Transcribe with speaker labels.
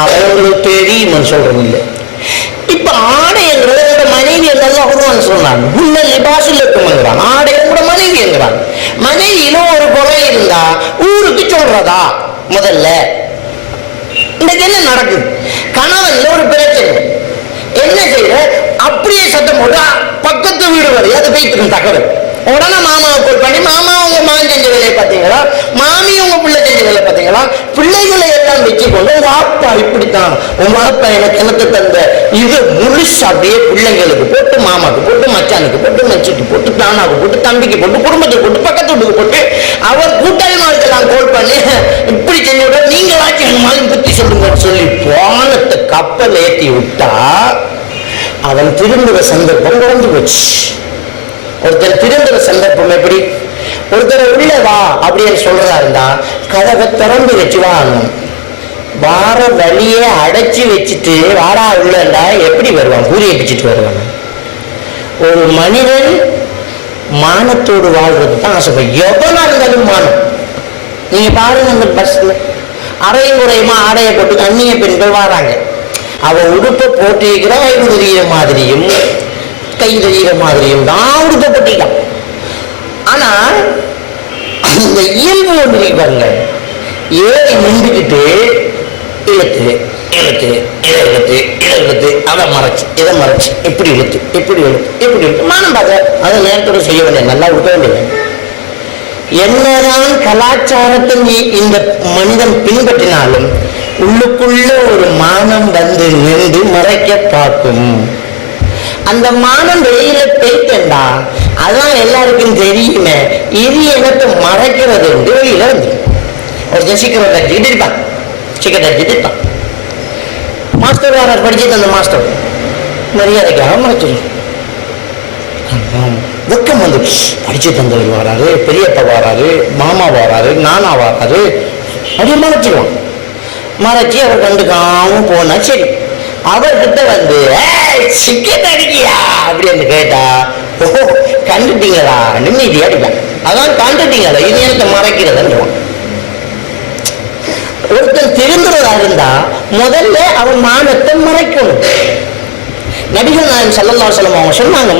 Speaker 1: அவங்களுக்கு தெரியும்னு சொல்றது இல்லை இப்ப ஆடைங்கிறது என்னோட மனைவி நல்லா குருவான் சொன்னான். உன்ன லிபாசில் ஆடை உங்களோட மனைவி என்கிறான். மனைவியில ஒரு குறை இருந்தா ஊருக்கு சொல்றதா? முதல்ல. இன்னைக்கு என்ன நடக்குது? கணவன்ல ஒரு பிரச்சனை. என்ன செய்யற அப்படியே சத்தம் போட்டு பக்கத்து வீடு வரையும் அது போய்த்து தகவல் உடனே மாமாவை கால் பண்ணி மாமா உங்க மகன் செஞ்ச வேலையை பார்த்தீங்களா? மாமி உங்க பிள்ளை செஞ்ச வேலை பார்த்தீங்களா பிள்ளைகளை எல்லாம் வச்சுக்கொண்டு உங்க அப்பா இப்படித்தான். உங்க அப்பா எனக்கு எனக்கு தந்த இது முழுசு அப்படியே பிள்ளைங்களுக்கு போட்டு மாமாக்கு போட்டு மச்சானுக்கு போட்டு மச்சிக்கு போட்டு தானாக்கு போட்டு தம்பிக்கு போட்டு குடும்பத்துக்கு போட்டு பக்கத்து வீட்டுக்கு போட்டு அவர் கூட்டாளி மாளுக்கெல்லாம் கோல் பண்ணி இப்படி செஞ்சு விட நீங்களாச்சும் எங்க மாதிரி புத்தி சொல்லுங்கன்னு சொல்லி போனத்தை கப்பல் ஏற்றி விட்டா அவன் திரும்புகிற சந்தர்ப்பம் குறைஞ்சு போச்சு. ஒருத்தர் திரும்புகிற சந்தர்ப்பம் எப்படி? ஒருத்தர் உள்ள வா அப்படின்னு சொல்றதா இருந்தா கதவை திறந்து வச்சு வாங்கணும். வார வழியே அடைச்சு வச்சுட்டு வாடா உள்ளண்டா எப்படி வருவான்? கூலியை பிச்சுட்டு வருவான். ஒரு மனிதன் மானத்தோடு வாழ்றது தான் ஆசைப்படும் எவ்வளோ இருந்தாலும் மானம். நீங்க பாருங்க அந்த பஸ்ல. அரையும் குறையுமா ஆடையை போட்டு அந்நிய பெண்கள் வராங்க. அவ உடுப்பை போட்டிருக்கிற வயிறு தெரிகிற மாதிரியும் கை தெரிகிற மாதிரியும் தான் உடுப்பை போட்டிருக்கான். ஆனா அந்த இயல்பு ஒன்று பாருங்க. ஏறி நின்றுக்கிட்டு இழுத்து இழுத்து இதை இழுத்து இதை இழுத்து அதை மறைச்சு இதை மறைச்சு இப்படி இழுத்து இப்படி இழுத்து இப்படி இழுத்து. மானம் பார்க்க அதை நேரத்தோடு செய்ய வேண்டிய நல்லா உடுக்க வேண்டிய என்னதான் கலாச்சாரத்தை இந்த மனிதன் பின்பற்றினாலும் உள்ளுக்குள்ள ஒரு மானம் வந்து நின்று மறைக்க பார்க்கும். அந்த மானம் வெளியில போயிட்டா அதான் எல்லாருக்கும் தெரியுமே. இது எனக்கு மறைக்கிறது என்று வெளியில வந்து. ஒரு ஜசிக்கிறத அடிச்சுக்கிட்டு சிக்கெட் சீக்கிரம் மாஸ்டர் யாரார் படிச்சு அந்த மாஸ்டர் மரியாதைக்காக மறைச்சிடும் வெக்கம் வந்து படிச்சு தந்தவர் வராரு பெரியப்பா வராரு மாமா வராரு நானா வராரு அப்படியே மறைச்சிடுவான் மறைச்சி அவர் கண்டுக்காம போனா சரி அவர்கிட்ட வந்து சிக்கெட் அடிக்கியா அப்படின்னு கேட்டா ஓ கண்டுட்டீங்களா நிம்மதியா அடிப்பேன் அதான் கண்டுட்டீங்களா இது எனக்கு மறைக்கிறதுன்றான் ஒருத்தன் திருந்துறதா இருந்தா முதல்ல அவன் மானத்தை மறைக்கணும். நபிகள் நாயகம் ஸல்லல்லாஹு அலைஹி அவங்க சொன்னாங்க